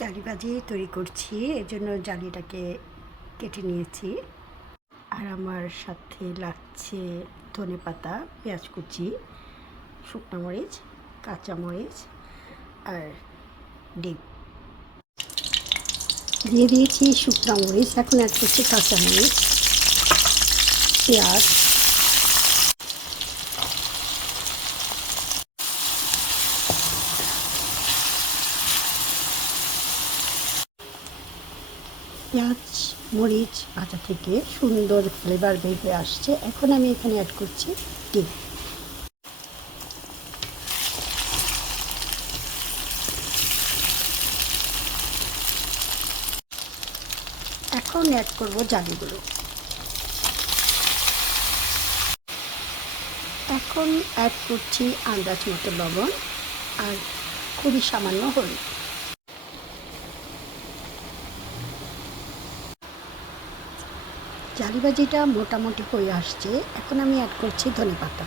জালি ভাজি তৈরি করছি, এজন্য জালিটাকে কেটে নিয়েছি। আর আমার সাথে লাগছে ধনেপাতা, পেঁয়াজ কুচি, শুকনো মরিচ, কাঁচামরিচ আর ডিম। দিয়ে দিয়েছি শুকনো মরিচ, এখন অ্যাড করছি কাঁচামরিচ, পেঁয়াজ, পেঁয়াজ মরিচ ভাজা থেকে সুন্দর ফ্লেভার বের হয়ে আসছে। এখন আমি এখানে অ্যাড করছি ডিম। এখন অ্যাড করব জালিগুলো। এখন অ্যাড করছি আন্দাজ মতো লবণ আর খুবই সামান্য হলুদ। জালি ভাজিটা মোটামুটি হয়ে আসছে, এখন আমি অ্যাড করছি ধনেপাতা।